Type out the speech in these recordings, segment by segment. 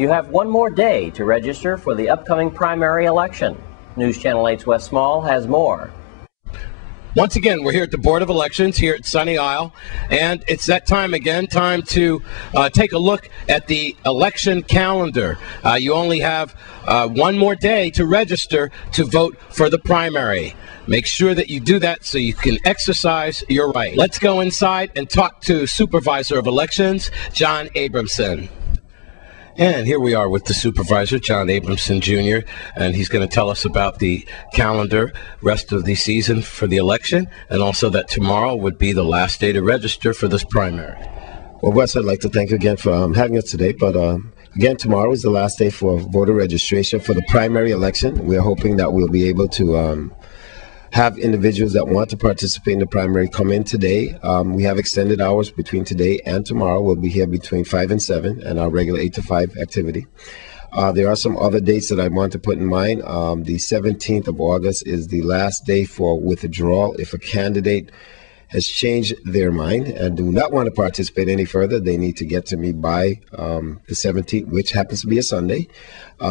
You have one more day to register for the upcoming primary election. News Channel 8's Wes Small has more. Once again, we're here at the Board of Elections here at Sunny Isle, and it's that time again, time to take a look at the election calendar. You only have one more day to register to vote for the primary. Make sure that you do that so you can exercise your right. Let's go inside and talk to Supervisor of Elections, John Abramson. And here we are with the supervisor, John Abramson Jr., and he's going to tell us about the calendar, rest of the season for the election, and also that tomorrow would be the last day to register for this primary. Well, Wes, I'd like to thank you again for having us today, but again, tomorrow is the last day for voter registration for the primary election. We're hoping that we'll be able to have individuals that want to participate in the primary come in today. We have extended hours between today and tomorrow. We'll be here between 5 and 7 and our regular 8 to 5 activity. There are some other dates that I want to put in mind. The 17th of August is the last day for withdrawal. If a candidate has changed their mind and do not want to participate any further, they need to get to me by the 17th, which happens to be a Sunday.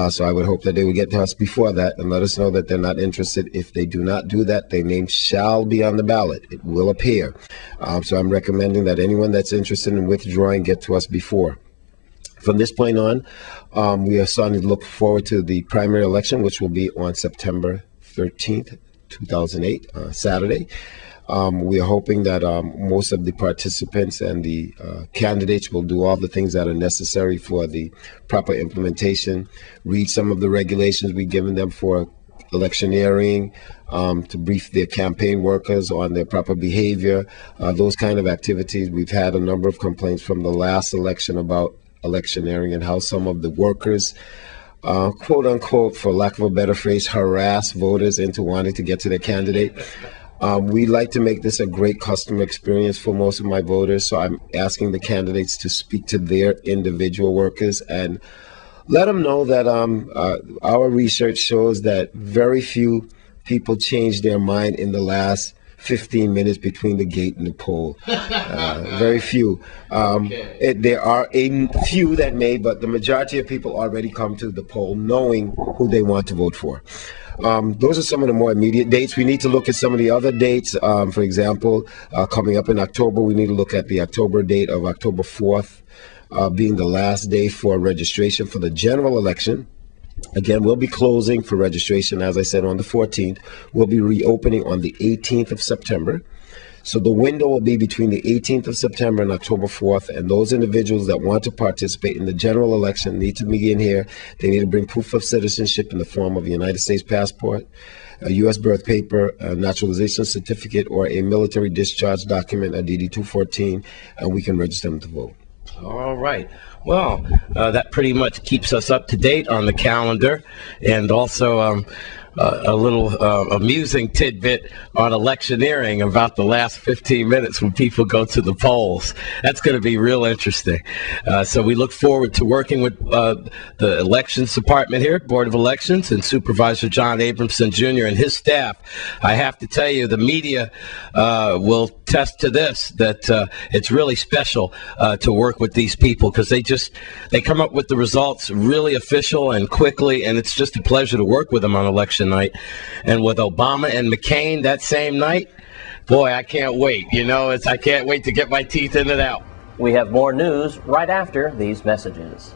So I would hope that they would get to us before that and let us know that they're not interested. If they do not do that, their name shall be on the ballot. It will appear. So I'm recommending that anyone that's interested in withdrawing get to us before. From this point on, we are starting to look forward to the primary election, which will be on September 13th, 2008, Saturday. We are hoping that most of the participants and the candidates will do all the things that are necessary for the proper implementation, read some of the regulations we've given them for electioneering, to brief their campaign workers on their proper behavior, those kind of activities. We've had a number of complaints from the last election about electioneering and how some of the workers quote unquote, for lack of a better phrase, harass voters into wanting to get to their candidate. We like to make this a great customer experience for most of my voters, so I'm asking the candidates to speak to their individual workers and let them know that our research shows that very few people change their mind in the last 15 minutes between the gate and the poll. Very few. There are a few that may, but the majority of people already come to the poll knowing who they want to vote for. Those are some of the more immediate dates. We need to look at some of the other dates. For example, coming up in October, we need to look at the October date of October 4th being the last day for registration for the general election. Again, we'll be closing for registration, as I said, on the 14th. We'll be reopening on the 18th of September. So the window will be between the 18th of September and October 4th, and those individuals that want to participate in the general election need to begin here. They need to bring proof of citizenship in the form of a United States passport, a U.S. birth paper, a naturalization certificate, or a military discharge document, a DD-214, and we can register them to vote. All right. Well, that pretty much keeps us up to date on the calendar, and also a little amusing tidbit on electioneering about the last 15 minutes when people go to the polls. That's going to be real interesting. So we look forward to working with the elections department here at Board of Elections and Supervisor John Abramson Jr. and his staff. I have to tell you, the media will attest to this, that it's really special to work with these people because they come up with the results really official and quickly, and it's just a pleasure to work with them on election night. And with Obama and McCain that same night, boy, I can't wait. You know, I can't wait to get my teeth into that. We have more news right after these messages.